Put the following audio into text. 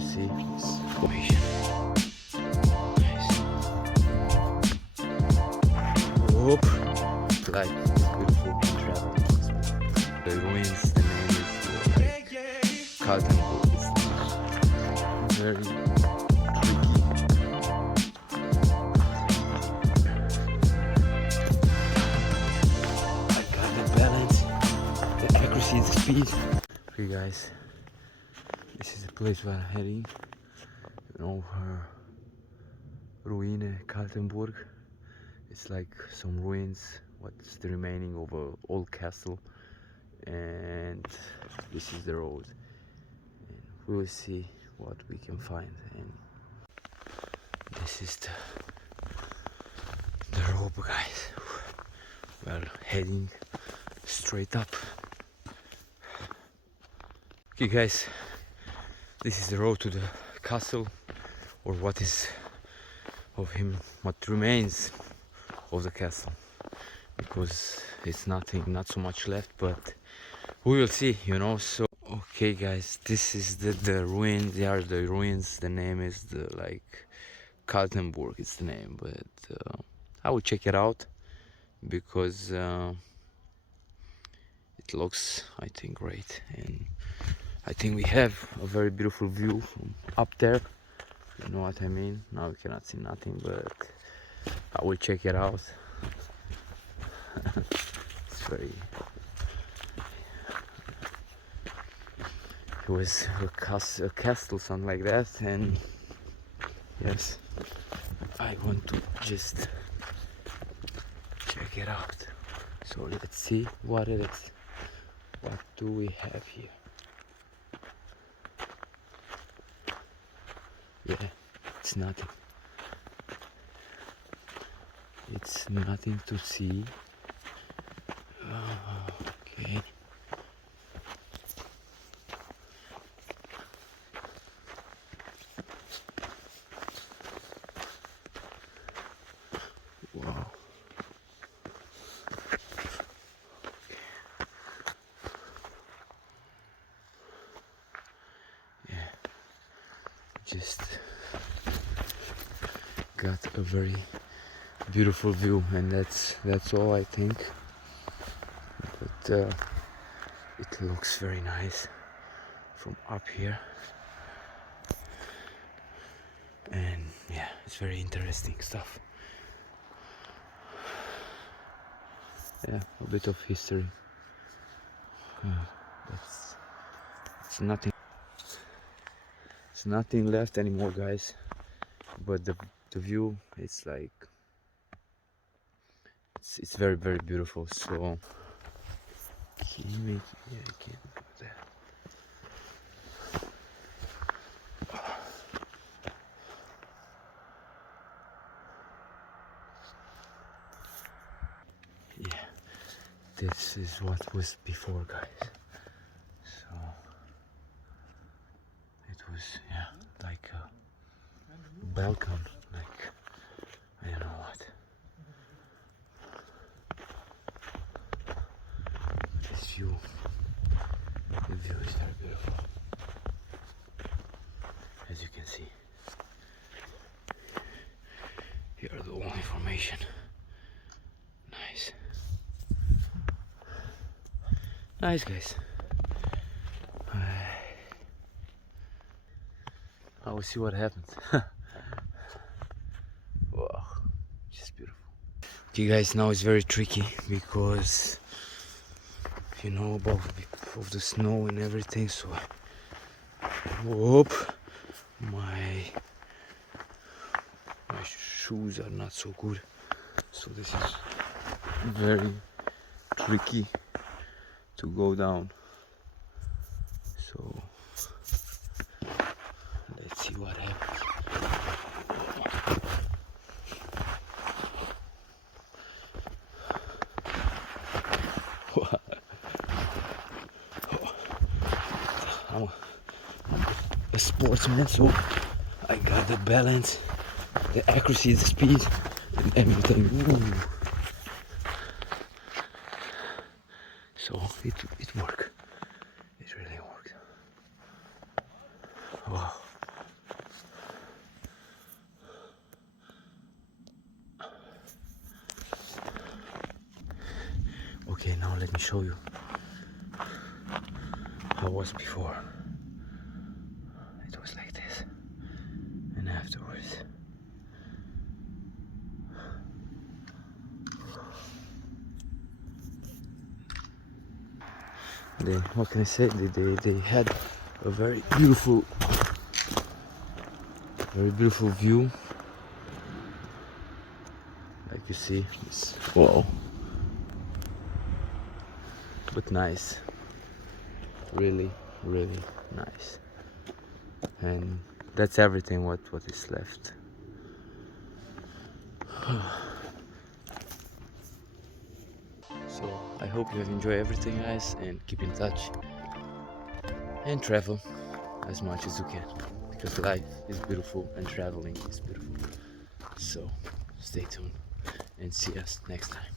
You see this formation. Nice. Whoop. Like beautiful travel. The ruins, the name is like Kaltenburg. It's very tricky. I got the balance, the accuracy, the speed. Okay guys, this is the place where I'm heading. You know, Ruine Kaltenburg. It's like some ruins, what's the remaining of an old castle, and this is the road. And we will see what we can find. And this is the road, guys. We're heading straight up. Okay, guys, this is the road to the castle, or what is of him, what remains of the castle, because it's nothing, not so much left, but we will see, you know. So okay guys, this is the ruins. They are the ruins. The name is the like Kaltenburg, it's the name, but I will check it out because it looks, I think, great, and I think we have a very beautiful view from up there. You know what I mean? Now we cannot see nothing, but I will check it out. It's very. It was a castle, something like that, and yes, I want to just check it out. So let's see what it is. What do we have here? Yeah, it's nothing. It's nothing to see. Okay. Wow. Yeah. Just got a very beautiful view, and that's all I think. But it looks very nice from up here, and yeah, it's very interesting stuff. Yeah, a bit of history. That's it's nothing. It's nothing left anymore, guys. But the view, it's like it's very beautiful. So can you make? Yeah, I can do that. Yeah, this is what was before, guys. So it was, yeah, like a balcony, like I don't know what. This view, the view is very beautiful, as you can see. Here are the all information. Nice. Nice, guys. I will see what happens. Wow, just beautiful. Okay guys, now it's very tricky because you know about of the snow and everything, so whoop, my shoes are not so good, so this is very tricky to go down. So let's see what happens. I'm a sportsman, so I got the balance, the accuracy, the speed, and everything. Ooh. So it worked. It really worked. Wow. let me show you how it was before. It was like this, and afterwards. Then what can I say? They had a very beautiful view. Like you see, it's wow, but nice, really nice. And that's everything what is left. So I hope you have enjoyed everything, guys, and keep in touch and travel as much as you can, because life is beautiful and traveling is beautiful. So stay tuned and see us next time.